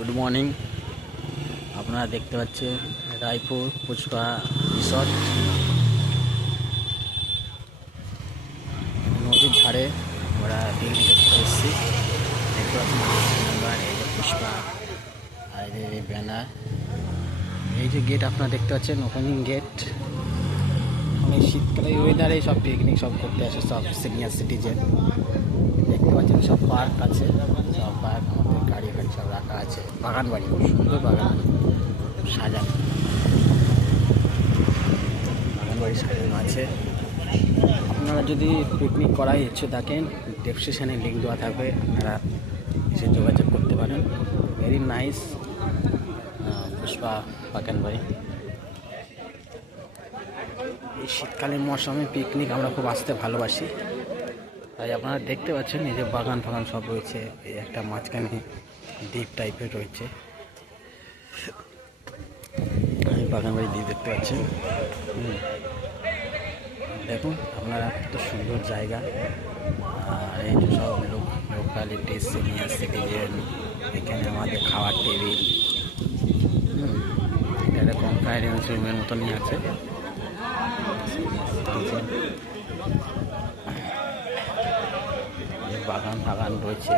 Good morning আপনারা দেখতে পাচ্ছেন রায়পুর পুষ্পা রিসর্ট নদীর ধারে আমরা পিকনিক করতে এসেছি। দেখতে পাচ্ছেন পুষ্পা আর ব্যানার। এই যে গেট আপনারা দেখতে পাচ্ছেন ওপেনিং গেট এই শীতকালে ওয়েদারে সব পিকনিক সব করতে আসে, সব সিনিয়র সিটিজেন দেখতে পাচ্ছেন সব পার্ক আছে, সব পার্ক গাড়ি ফাড়ি সব রাখা আছে। বাগান বাড়ি, খুব সুন্দর বাগান। সাজানো। বাগান বাড়ি সাজানো আছে। আপনারা যদি পিকনিক করার ইচ্ছে থাকেন ডেসক্রিপশানে লিঙ্ক দেওয়া থাকবে। আপনারা এসে যোগাযোগ করতে পারেন। ভেরি নাইস পুষ্পা বাগান বাড়ি। এই শীতকালীন মরশুমে পিকনিক আমরা খুব আসতে ভালোবাসি। তাই আপনারা দেখতে পাচ্ছেন এই যে বাগান ফাগান সব রয়েছে, এই একটা মাঝখানে দ্বীপ টাইপের রয়েছে। বাগান বাড়ি দ্বীপ দেখতে পাচ্ছেন। দেখুন, আপনারা কত সুন্দর জায়গা। আর এই সব লোক লোকালিটি সিনিয়র সিটিজেন এখানে আমাদের খাওয়ার টেবিল একটা কনফারেন্স রুমের মতনই আছে। বাগান ফাগান রয়েছে।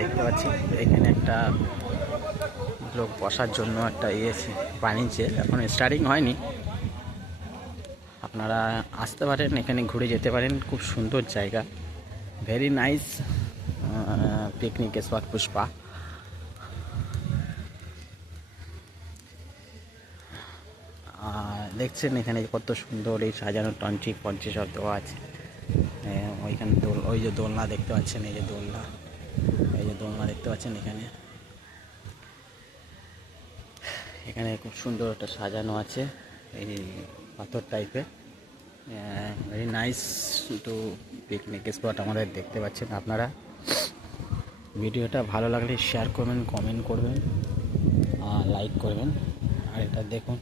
দেখতে পাচ্ছি এখানে একটা লোক বসার জন্য একটা ইয়েছে বানিয়েছে এখন স্টার্টিং হয়নি। আপনারা আসতে পারেন, এখানে ঘুরে যেতে পারেন, খুব সুন্দর জায়গা। Very nice picnic spot Pushpa. দেখছেন এখানে কত সুন্দর এই সাজানো টঞ্চি পঞ্চি সব দেওয়া আছে। ওইখানে দোল, ওই যে দোলনা দেখতে পাচ্ছেন, এই যে দোলনা। এই যে দোলনা দেখতে পাচ্ছেন এখানে। এখানে খুব সুন্দর একটা সাজানো আছে, এই পাথর টাইপের very nice to picnic spot আমাদের দেখতে পাচ্ছেন আপনারা। ভিডিওটা ভালো লাগলে শেয়ার করবেন কমেন্ট করবেন, আর লাইক করবেন। আর এটা দেখুন,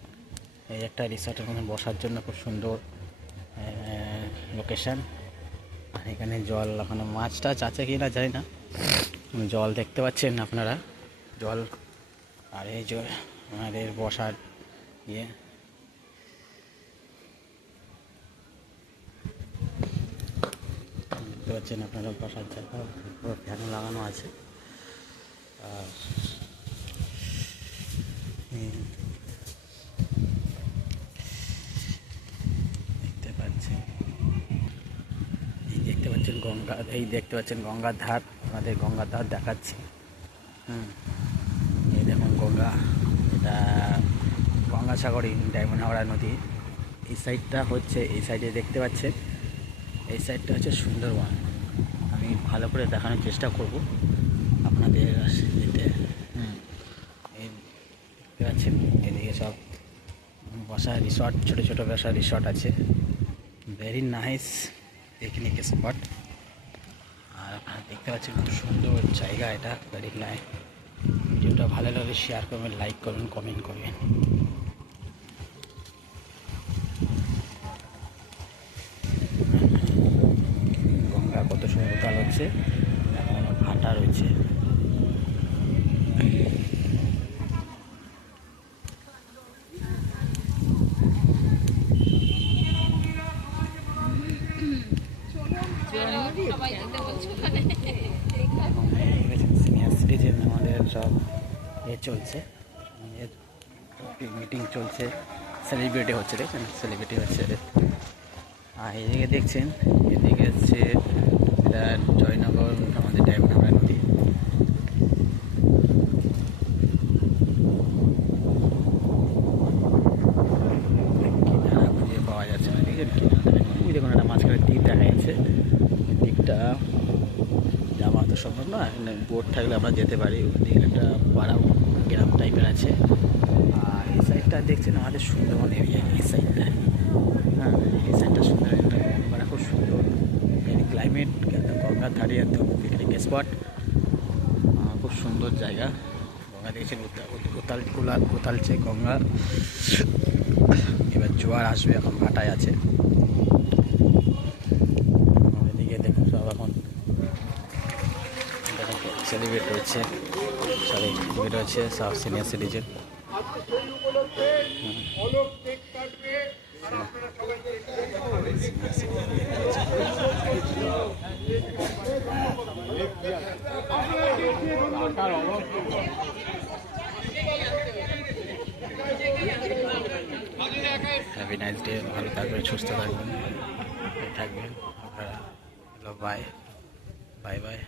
এই একটা রিসর্টের মধ্যে বসার জন্য খুব সুন্দর লোকেশান আর এখানে জল, ওখানে মাছ টাছ আছে কি না জানি না। জল দেখতে পাচ্ছেন আপনারা? জল, আর এই যে আমাদের বসার ইয়ে। দেখতে পাচ্ছেন আপনারা বসার জায়গা, পুরো ফ্যানও লাগানো আছে। আর এই দেখতে পাচ্ছেন এই দেখতে পাচ্ছেন গঙ্গা, এই দেখতে পাচ্ছেন গঙ্গার ধার আমাদের গঙ্গার ধার দেখাচ্ছে। হুম, এই দেখুন গঙ্গা, এটা গঙ্গাসাগরী, ডায়মন্ড হাওড়া নদী। এই সাইডটা হচ্ছে, এই সাইডে দেখতে পাচ্ছেন, এই সাইডটা হচ্ছে সুন্দরবন। আমি ভালো করে দেখানোর চেষ্টা করব, আপনাদের যেতে হুম, এই দেখতে পাচ্ছেন, এদিকে সব বসা রিসর্ট ছোটো ছোটো বসা রিসর্ট আছে। ভেরি নাইস পিকনিক স্পট দেখতে পাচ্ছেন কত সুন্দর জায়গা এটা ভেরি নাইস ভিডিওটা ভালো লাগলে শেয়ার করবেন লাইক করবেন কমেন্ট করবেন। গঙ্গা কত সময় উতাল হচ্ছে, এখনও ভাটা রয়েছে। সিনিয়র সিটিজেন আমাদের সব এ চলছে। মিটিং চলছে। সেলিব্রিটি হচ্ছে, দেখছেন? সেলিব্রিটি হচ্ছে। আর এদিকে দেখছেন, এদিকে হচ্ছে জয়নগর, আমাদের ডায়মন্ড নদী। না এখানে বোট থাকলে আমরা যেতে পারি, ওদিকে একটা পাড়া গ্রাম টাইপের আছে। আর এই সাইডটা দেখছেন আমাদের সুন্দরবন এরিয়া এই সাইডটা হ্যাঁ এই সাইডটা সুন্দর একটা মানে খুব সুন্দর। ক্লাইমেট গঙ্গার ধারে একদম পিকনিক স্পট খুব সুন্দর জায়গা। গঙ্গা দেখছেন উতাল কুলাল উতালছে গঙ্গা। এবার জোয়ার আসবে এখন ভাটায় আছে এদিকে দেখুন সব এখন সেলিব্রেট হচ্ছে সরি ভিড় আছে সব senior citizen happy nice day ভালো থাকবেন, সুস্থ থাকবেন থাকবেন, আপনারা বাই বাই বাই